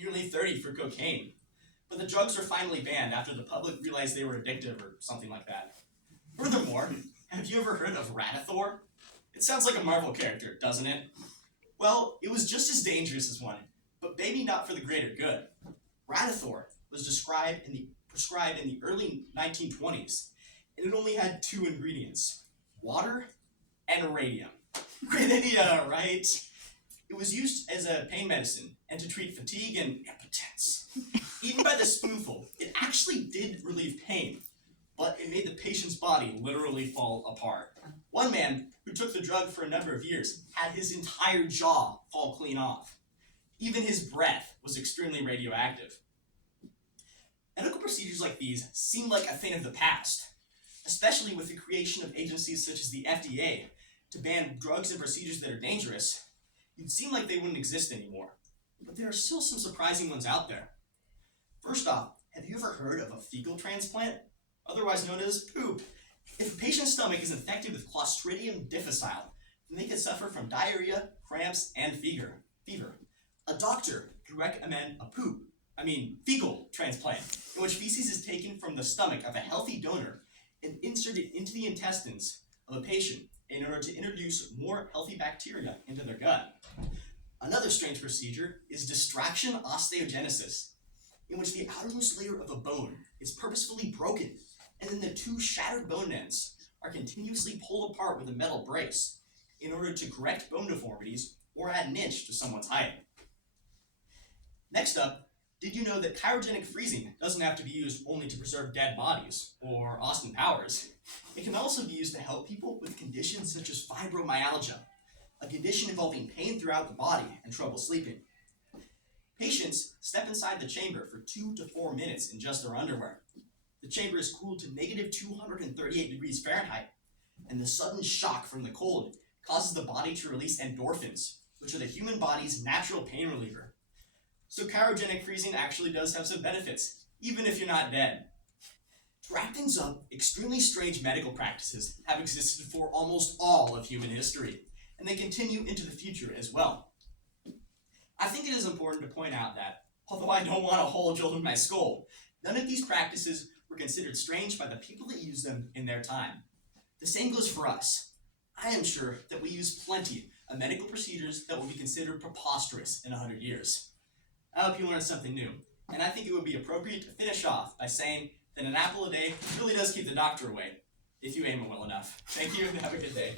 nearly 30 for cocaine. But the drugs were finally banned after the public realized they were addictive or something like that. Furthermore, have you ever heard of Radithor? It sounds like a Marvel character, doesn't it? Well, it was just as dangerous as one, but maybe not for the greater good. Radithor was prescribed in the early 1920s, and it only had two ingredients: water and radium. Great idea, right? It was used as a pain medicine and to treat fatigue and impotence. Eaten by the spoonful, it actually did relieve pain, but it made the patient's body literally fall apart. One man who took the drug for a number of years had his entire jaw fall clean off. Even his breath was extremely radioactive. Medical procedures like these seem like a thing of the past, especially with the creation of agencies such as the FDA to ban drugs and procedures that are dangerous. It'd seem like they wouldn't exist anymore. But there are still some surprising ones out there. First off, have you ever heard of a fecal transplant, otherwise known as poop? If a patient's stomach is infected with Clostridium difficile, then they can suffer from diarrhea, cramps, and fever. A doctor could recommend fecal transplant, in which feces is taken from the stomach of a healthy donor and inserted into the intestines of a patient in order to introduce more healthy bacteria into their gut. Another strange procedure is distraction osteogenesis, in which the outermost layer of a bone is purposefully broken, and then the two shattered bone ends are continuously pulled apart with a metal brace in order to correct bone deformities or add an inch to someone's height. Next up, did you know that cryogenic freezing doesn't have to be used only to preserve dead bodies or Austin Powers? It can also be used to help people with conditions such as fibromyalgia, a condition involving pain throughout the body and trouble sleeping. Patients step inside the chamber for 2 to 4 minutes in just their underwear. The chamber is cooled to negative 238 degrees Fahrenheit, and the sudden shock from the cold causes the body to release endorphins, which are the human body's natural pain reliever. So cryogenic freezing actually does have some benefits, even if you're not dead. To wrap things up, extremely strange medical practices have existed for almost all of human history, and they continue into the future as well. I think it is important to point out that, although I don't want a hole drilled in my skull, none of these practices were considered strange by the people that used them in their time. The same goes for us. I am sure that we use plenty of medical procedures that will be considered preposterous in 100 years. I hope you learned something new, and I think it would be appropriate to finish off by saying that an apple a day really does keep the doctor away, if you aim it well enough. Thank you, and have a good day.